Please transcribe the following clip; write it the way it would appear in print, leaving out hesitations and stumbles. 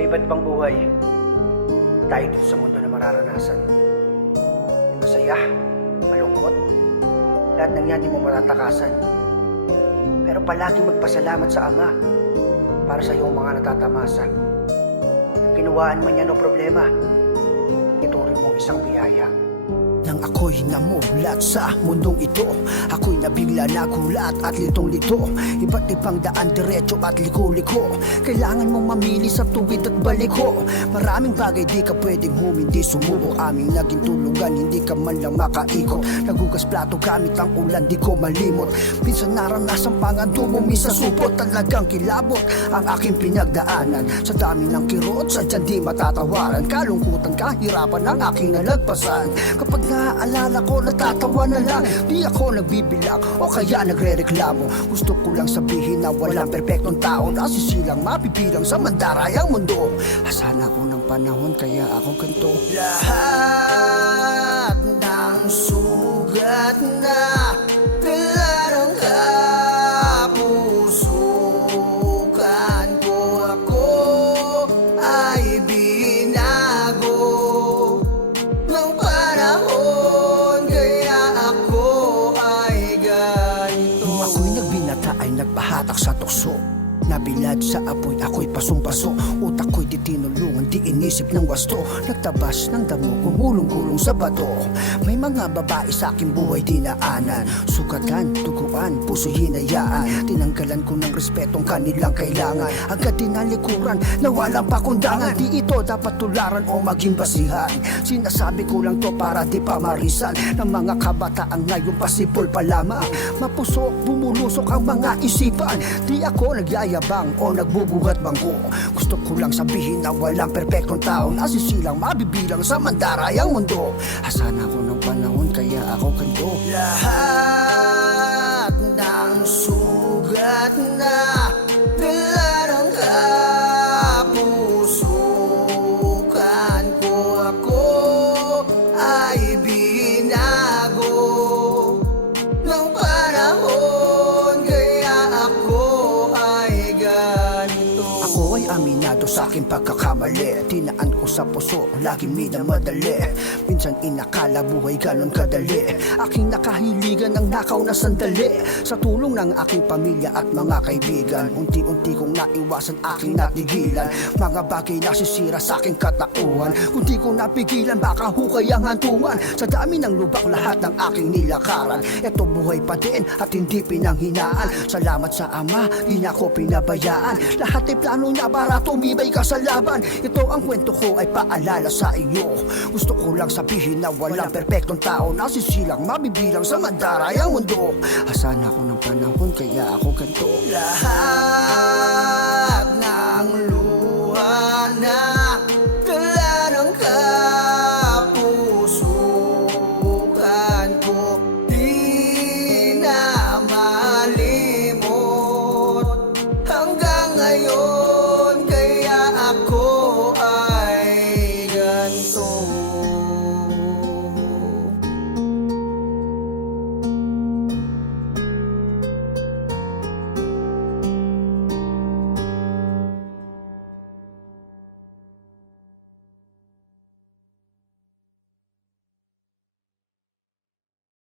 May iba't ibang buhay tayo dito sa mundo na mararanasan. May masaya, malungkot, lahat ng yan di mo matatakasan. Pero palaging magpasalamat sa Ama para sa iyong mga natatamasa. Kinuwaan man yan o problema, ituloy mong isang biyaya. Nang ako'y namulat sa mundong ito, ako'y nabigla, nagulat at litong-lito. Iba't ibang daan, diretso at liko-liko. Kailangan mong mamili sa tuwid at baliko. Maraming bagay di ka pwedeng humindi sumubo. Aming naging tulugan, hindi ka man lang makaikot. Nagugas plato gamit ang ulan, di ko malimot. Minsan naranasan pang ang dumumi sa supot. Talagang kilabot ang aking pinagdaanan. Sa dami ng kirot, sadyang di matatawaran. Kalungkutan, kahirapan ang aking nalagpasan. Kapag naaalala ko, natatawa na lang. Di ako nagbibilang o kaya nagre-reklamo. Gusto ko lang sabihin na walang perpektong tao na sisilang mapipilang sa mandarayang mundo. Asan ako ng panahon kaya ako ganito. Lahat ng sugat na dala ng kapusukan ko, ako ay binago ng panahon, kaya ako ay ganito. Kung ako'y nagbinata ay nagpahatak sa tukso, nabilad sa apoy, ako'y pasong-paso. Utak ko'y di tinulungan, di inisip ng wasto. Nagtabas ng damo, gumulong-gulong sa bato. May mga babae sa aking buhay dinaanan. Sugatan, tuguan, puso'y hinayaan. Tinanggalan ko ng respetong kanilang kailangan. Agad tinalikuran na walang pakundangan. Di ito dapat tularan o maging basihan. Sinasabi ko lang to para di pamarisan ng mga kabataan ngayon pasipol pa lamang. Mapusok, bumulusok ang mga isipan. Di ako nagyayabang o nagbubuhat bangko. Gusto ko lang sabihin na walang perpektong tao na sisilang mabibilang sa mandarayang mundo. Asan ako ng panahon kaya ako ganito. Lahat ng sugat na dala ng kapusukan ko, ako ay binago ng panahon, kaya ako ay ganito. Ako ay aminado sa aking pagkakamali. Tinaan ko sa puso, laging minamadali. Minsan inakala buhay ganon kadali. Aking nakahiligan ng nakaw na sandali. Sa tulong ng aking pamilya at mga kaibigan, unti-unti kong naiwasan, aking natigilan. Mga bagay na sisira sa aking katauhan. Kung di ko napigilan, baka hukay ang hantungan. Sa dami ng lubak, lahat ng aking nilakaran. Eto buhay pa din at hindi pinanghinaan. Salamat sa Ama, di na ako pinabayaan. Lahat ay plano niya para tumibay ka sa laban. Ito ang kwento ko ay paalala sa iyo. Gusto ko lang sabihin na walang perpektong tao na sisilang mabibilang sa mandarayang mundo. Asan ako ng panahon kaya ako ganito. Lahat